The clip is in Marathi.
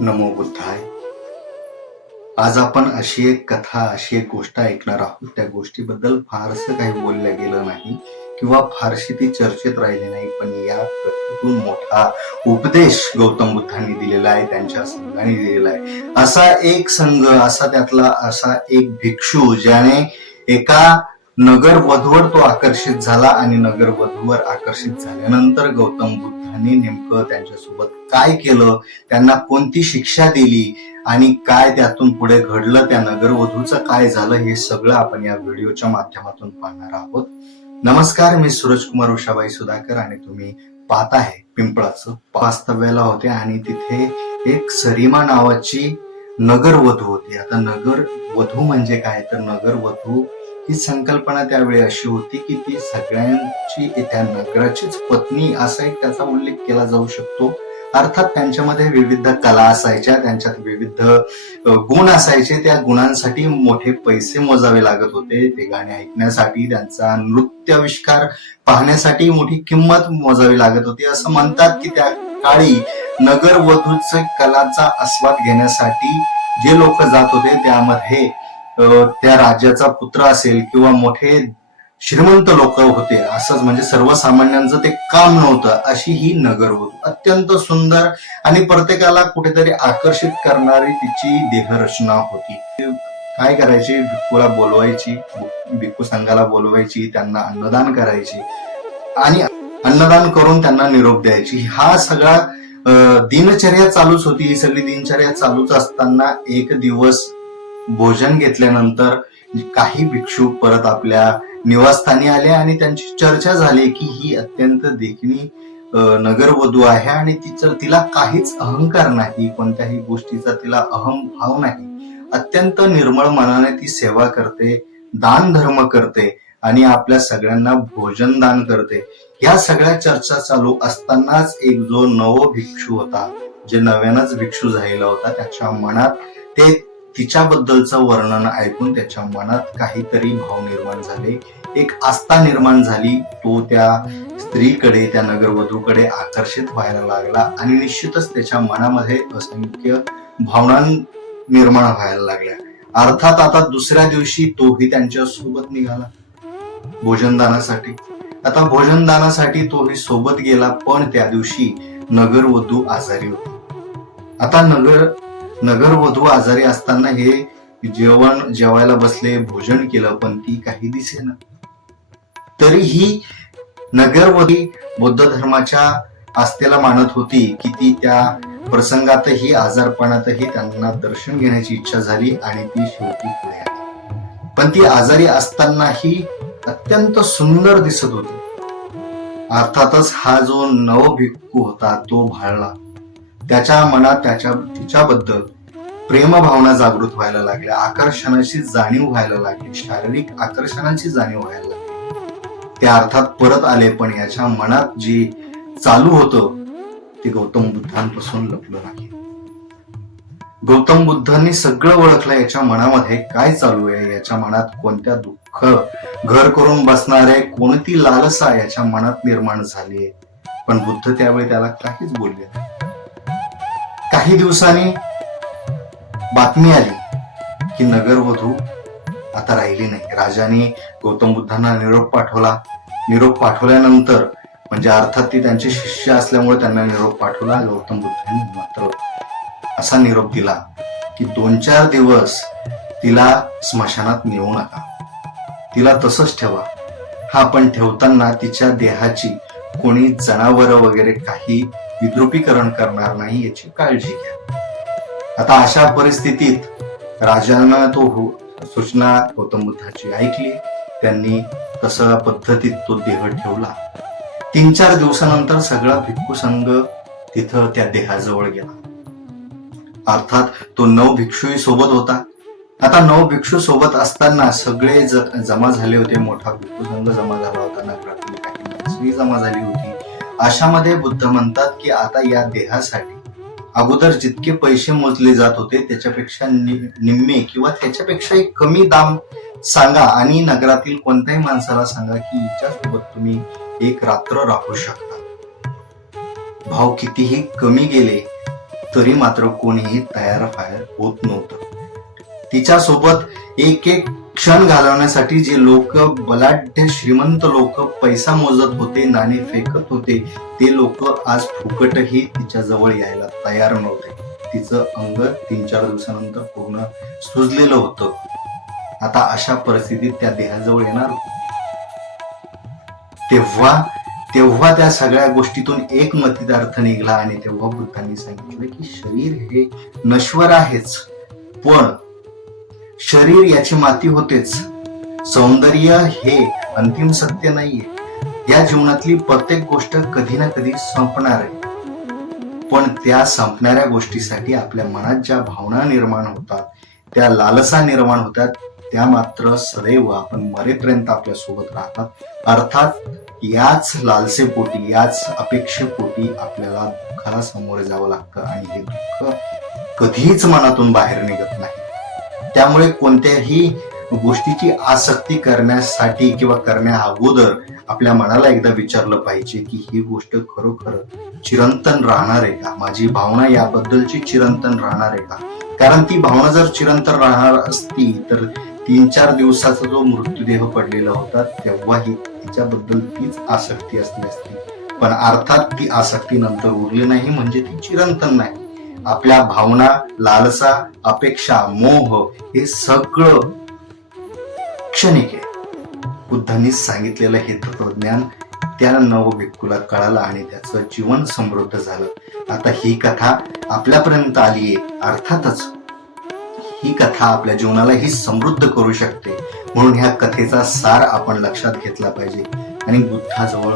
नमो बुद्धाय. आज आपण अशी एक कथा, अशी एक गोष्ट ऐकणार आहोत. त्या गोष्टीबद्दल फारसं काही बोललं गेलं नाही किंवा फारशी ती चर्चेत राहिली नाही, पण या कथेतून मोठा उपदेश गौतम बुद्धांनी दिलेला आहे, त्यांच्या संघाने दिलेला आहे. असा एक संघ, असा एक भिक्षू ज्याने एका नगर वधूवर तो आकर्षित झाला आणि नगर वधूवर आकर्षित झाल्यानंतर गौतम बुद्धांनी नेमकं त्यांच्यासोबत काय केलं, त्यांना कोणती शिक्षा दिली आणि काय त्यातून पुढे घडलं, त्या नगरवधूचं काय झालं, हे सगळं आपण या व्हिडिओच्या माध्यमातून पाहणार आहोत. नमस्कार, मी सूरजकुमार उषाबाई सुधाकर आणि तुम्ही पाहत आहे पिंपळाचं. वास्तव्याला होते आणि तिथे एक सरीमा नावाची नगरवधू होती. आता नगरवधू म्हणजे काय, तर नगरवधू ही संकल्पना त्यावेळी अशी होती की ती सगळ्यांची, त्या नगराचीच पत्नी असा एक त्याचा उल्लेख केला जाऊ शकतो. अर्थात त्यांच्यामध्ये विविध कला असायच्या, त्यांच्यात विविध गुण असायचे. त्या गुणांसाठी मोठे पैसे मोजावे लागत होते. ते गाणे ऐकण्यासाठी, त्यांचा नृत्याविष्कार पाहण्यासाठी मोठी किंमत मोजावी लागत होती. असं म्हणतात की त्या काळी नगरवधूच्या कलाचा आस्वाद घेण्यासाठी जे लोक जात होते त्यामध्ये त्या राजाचा पुत्र असेल किंवा मोठे श्रीमंत लोक होते, असंच म्हणजे सर्वसामान्यांचं ते काम नव्हतं. अशी ही नगरवधू अत्यंत सुंदर आणि प्रत्येकाला कुठेतरी आकर्षित करणारी तिची देहरचना होती. काय करायची, भिक्खूला बोलवायची, भिक्खू संघाला बोलवायची, त्यांना अन्नदान करायची आणि अन्नदान करून त्यांना निरोप द्यायची. हा सगळा दिनचर्या चालूच होती. ही सगळी दिनचर्या चालूच असताना एक दिवस भोजन घेतल्यानंतर काही भिक्षू परत आपल्या निवासस्थानी आले आणि त्यांची चर्चा झाली की ही अत्यंत देखणी नगरवधू आहे आणि तिला काहीच अहंकार नाही, कोणत्याही गोष्टीचा तिला अहम भाव नाही. अत्यंत निर्मळ मनाने ती सेवा करते, दान धर्म करते आणि आपल्या सगळ्यांना भोजन दान करते. या सगळ्या चर्चा चालू असतानाच एक जो नव भिक्षू होता, जे नव्यानच भिक्षू झालेला होता, त्याच्या मनात ते तिच्याबद्दलचं वर्णन ऐकून त्याच्या मनात काहीतरी भाव निर्माण झाले, एक आस्था निर्माण झाली. तो त्या स्त्रीकडे, त्या नगरवधूकडे आकर्षित व्हायला लागला आणि निश्चितच त्याच्या मनामध्ये असंख्य भावना निर्माण व्हायला लागल्या. अर्थात आता दुसऱ्या दिवशी तोही त्यांच्या सोबत निघाला भोजनदानासाठी. आता भोजनदानासाठी तोही सोबत गेला, पण त्या दिवशी नगरवधू आजारी होती. आता नगरवधू आजारी असताना हे जेवायला बसले, भोजन केलं, पण ती काही दिसेना. तरीही नगरवधू बुद्ध धर्माच्या आस्थेला मानत होती की ती त्या प्रसंगातही, आजारपणातही त्यांना दर्शन घेण्याची इच्छा झाली आणि ती शेवटी पुढे आली. पण ती आजारी असतानाही अत्यंत सुंदर दिसत होती. अर्थातच हा जो नव भिक्खू होता तो भाळला. त्याच्या मनात तिच्याबद्दल प्रेमभावना जागृत व्हायला लागल्या, आकर्षणाची जाणीव व्हायला लागली, शारीरिक आकर्षणाची जाणीव व्हायला लागली. ते अर्थात परत आले, पण याच्या मनात जे चालू होतं ते गौतम बुद्धांपासून लपलं नाही. गौतम बुद्धांनी सगळं ओळखलं. याच्या मनामध्ये काय चालू आहे, याच्या मनात कोणत्या दुःख घर करून बसणारे, कोणती लालसा याच्या मनात निर्माण झाली. पण बुद्ध त्यावेळी त्याला काहीच बोलले नाही. काही दिवसांनी बातमी आली की नगरवधू आता राहिली नाही. राजाने गौतम बुद्धांना निरोप पाठवला. निरोप पाठवल्यानंतर, म्हणजे अर्थात ती त्यांचे शिष्य असल्यामुळे त्यांना निरोप पाठवला. गौतम बुद्धांनी मात्र असा निरोप दिला की 2-4 दिवस तिला स्मशानात नेऊ नका, तिला तसंच ठेवा. हा, पण ठेवताना तिच्या देहाची कोणी जनावर वगैरे काही विद्रुपीकरण करणार नाही याची काळजी घ्या. आता अशा परिस्थितीत राजानं सूचना गौतम बुद्धाची ऐकली. त्यांनी तशा पद्धतीत तो देह ठेवला. 3-4 दिवसानंतर सगळा भिक्खू संघ तिथं त्या देहाजवळ गेला. अर्थात तो नव भिक्षूही सोबत होता. आता नव भिक्षू सोबत असताना सगळे जमा झाले होते. मोठा भिक्खू संघ जमा झाला होता, नगरातली काही माणसंही जमा झाली होती. अशामध्ये बुद्ध म्हणतात की आता या देहासाठी अगोदर जितके पैसे मोजले जात होते त्याच्यापेक्षा निम्मे किंवा त्याच्यापेक्षाही कमी दाम सांगा आणि नगरातील कोणत्याही माणसाला सांगा की हिच्यासोबत तुम्ही एक रात्र राहू शकता. भाव कितीही कमी गेले तरी मात्र कोणीही तयार होत नव्हतं. तिच्यासोबत एक एक क्षण घालवण्यासाठी जे लोक, बलाढ्य श्रीमंत लोक पैसा मोजत होते, नाणे फेकत होते, ते लोक आज फुकटही तिच्या जवळ यायला तयार नव्हते. तिचं अंग 3-4 दिवसानंतर पूर्ण सुजलेलं होतं. आता अशा परिस्थितीत त्या देहाजवळ येणार होती. तेव्हा त्या सगळ्या गोष्टीतून एकमतीत अर्थ निघाला आणि तेव्हा बुद्धांनी सांगितलं की शरीर हे नश्वर आहेच, पण शरीर याची माती होतेच. सौंदर्य हे अंतिम सत्य नाहीये. या जीवनातली प्रत्येक गोष्ट कधी ना कधी संपणार आहे, पण त्या संपणाऱ्या गोष्टीसाठी आपल्या मनात ज्या भावना निर्माण होतात, त्या लालसा निर्माण होतात, त्या मात्र सदैव आपण मरेपर्यंत आपल्या सोबत राहतात. अर्थात याच लालसेपोटी, याच अपेक्षेपोटी आपल्याला दुःखाला सामोरे जावं लागतं आणि हे दुःख कधीच मनातून बाहेर निघत नाही. त्यामुळे कोणत्याही गोष्टीची आसक्ती करण्यासाठी किंवा करण्या अगोदर आपल्या मनाला एकदा विचारलं पाहिजे की ही गोष्ट खरोखर चिरंतन राहणार आहे का? माझी भावना याबद्दलची चिरंतन राहणार आहे का? कारण ती भावना जर चिरंतन राहणार असती तर 3-4 दिवसाचा जो मृत्यूदेह पडलेला होता तेव्हाही तिच्याबद्दल तीच आसक्ती असली असती. पण अर्थात ती आसक्ती नंतर उरली नाही म्हणजे ती चिरंतन नाही. आपल्या भावना, लालसा, अपेक्षा, मोह हे सगळं क्षणिक आहे. बुद्धांनी सांगितलेलं हे तत्वज्ञान त्या नवभिक्खूला कळालं आणि त्याचं जीवन समृद्ध झालं. आता ही कथा आपल्यापर्यंत आलीये. अर्थातच ही कथा आपल्या जीवनालाही समृद्ध करू शकते, म्हणून ह्या कथेचा सार आपण लक्षात घेतला पाहिजे आणि बुद्धाजवळ